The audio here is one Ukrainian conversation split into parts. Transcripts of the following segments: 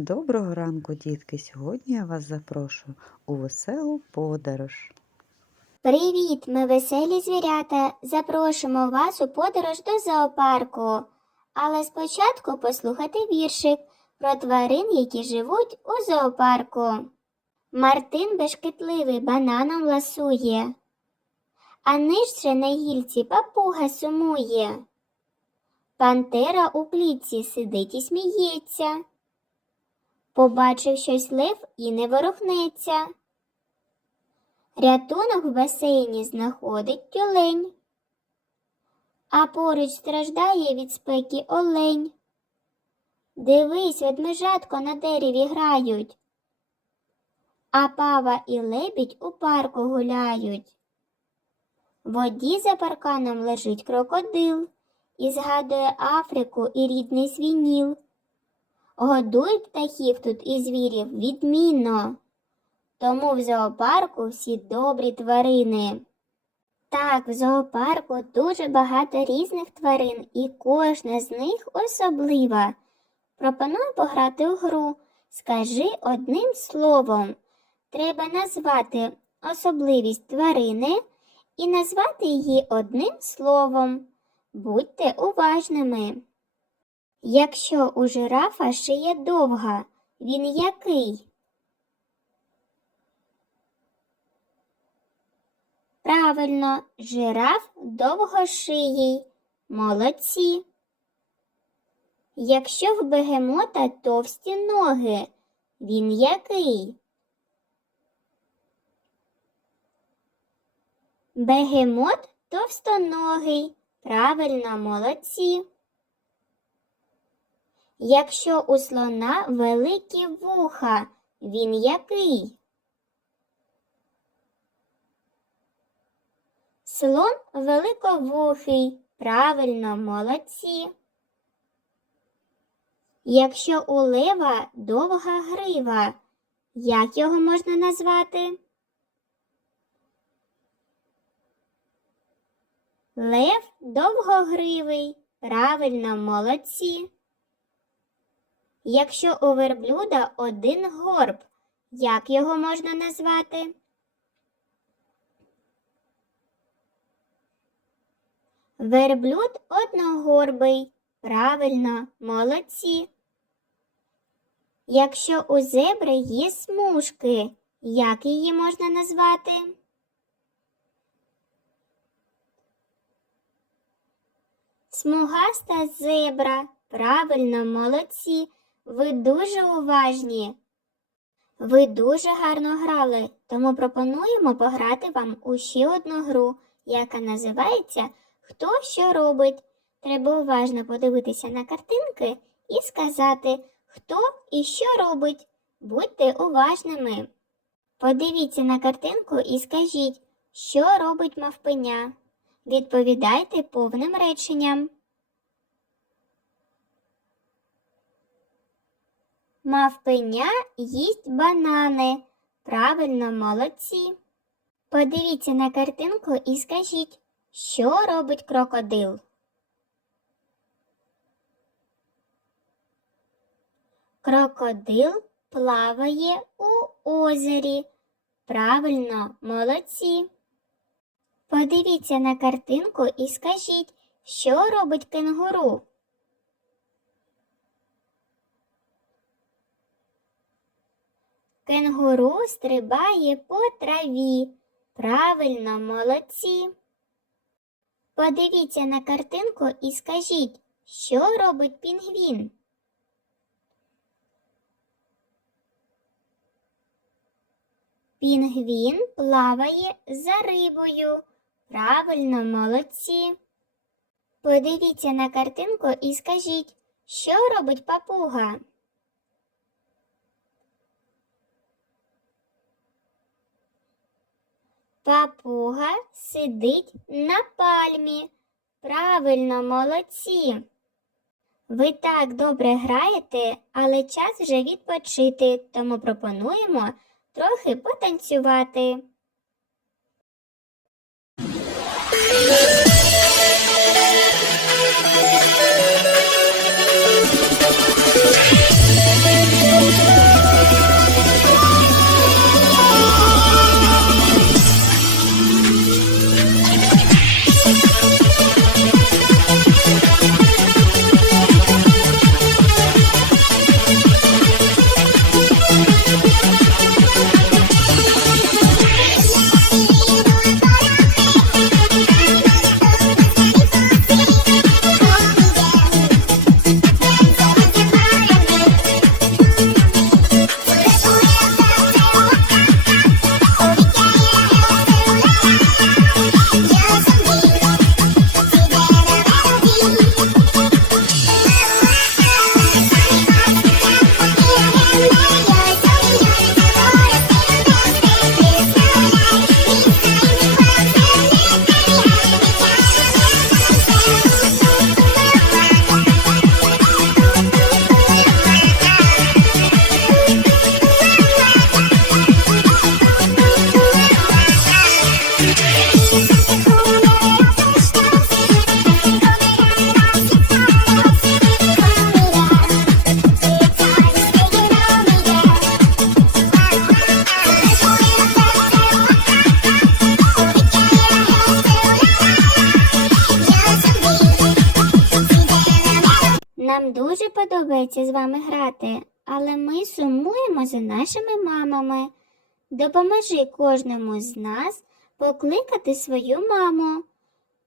Доброго ранку, дітки! Сьогодні я вас запрошую у веселу подорож. Привіт, ми веселі звірята. Запрошуємо вас у подорож до зоопарку. Але спочатку послухати віршик про тварин, які живуть у зоопарку. Мартин бешкетливий бананом ласує, а нижче на гільці папуга сумує. Пантера у клітці сидить і сміється. Побачив, щось лив і не ворухнеться. Рятунок в басейні знаходить тюлень, а поруч страждає від спеки олень. Дивись, ведмежатко на дереві грають, а пава і лебідь у парку гуляють. В воді за парканом лежить крокодил і згадує Африку і рідний свініл. Годують птахів тут і звірів відмінно. Тому в зоопарку всі добрі тварини. Так, в зоопарку дуже багато різних тварин, і кожна з них особлива. Пропоную пограти в гру. Скажи одним словом. Треба назвати особливість тварини і назвати її одним словом. Будьте уважними. Якщо у жирафа шия довга, він який? Правильно, жираф довгошиїй. Молодці. Якщо в бегемота товсті ноги, він який? Бегемот товстоногий. Правильно, молодці. Якщо у слона великі вуха, він який? Слон великовухий. Правильно молодці. Якщо у лева довга грива, як його можна назвати? Лев довгогривий. Правильно молодці. Якщо у верблюда один горб, як його можна назвати? Верблюд одногорбий. Правильно, молодці. Якщо у зебри є смужки, як її можна назвати? Смугаста зебра. Правильно, молодці. Ви дуже уважні. Ви дуже гарно грали, тому пропонуємо пограти вам у ще одну гру, яка називається Хто що робить. Треба уважно подивитися на картинки і сказати, хто і що робить. Будьте уважними. Подивіться на картинку і скажіть, що робить мавпиня. Відповідайте повним реченням. Мавпиня їсть банани. Правильно молодці. Подивіться на картинку і скажіть, що робить крокодил? Крокодил плаває у озері. Правильно молодці. Подивіться на картинку і скажіть, що робить кенгуру? Кенгуру стрибає по траві. Правильно молодці. Подивіться на картинку і скажіть, що робить пінгвін? Пінгвін плаває за рибою. Правильно молодці. Подивіться на картинку і скажіть, що робить папуга? Папуга сидить на пальмі. Правильно, молодці. Ви так добре граєте, але час вже відпочити, тому пропонуємо трохи потанцювати. дуже подобається з вами грати, але ми сумуємо за нашими мамами. Допоможи кожному з нас покликати свою маму.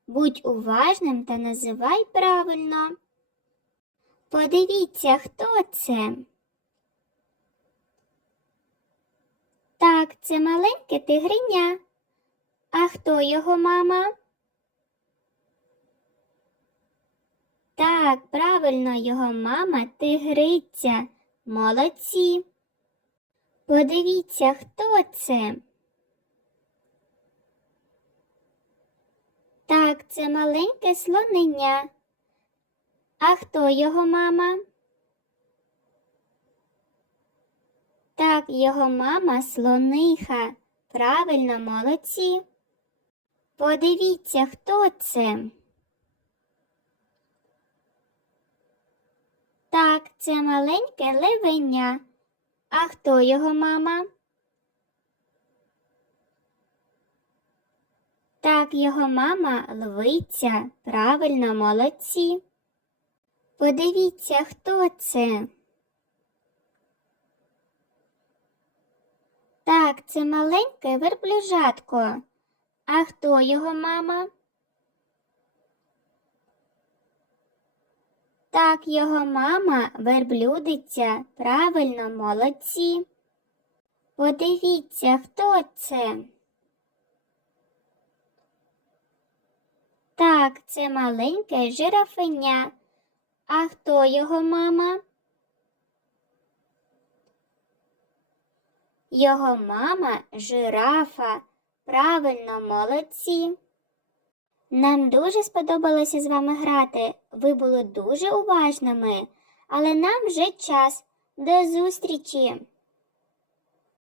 Будь уважним та називай правильно. Подивіться, хто це. Так, це маленьке тигриня. А хто його мама? Так, правильно, його мама тигриця. Молодці. Подивіться, хто це. Так, це маленьке слонення. А хто його мама? Так, його мама слониха. Правильно, молодці. Подивіться, хто це. Так, це маленьке левеня. А хто його мама? Так, його мама львиця. Правильно молодці. Подивіться, хто це. Так, це маленьке верблюжатко. А хто його мама? Так його мама верблюдиця правильно молодці. Подивіться, хто це. Так, це маленьке жирафеня. А хто його мама? Його мама жирафа. Правильно молодці. Нам дуже сподобалося з вами грати. Ви були дуже уважними, але нам вже час. До зустрічі!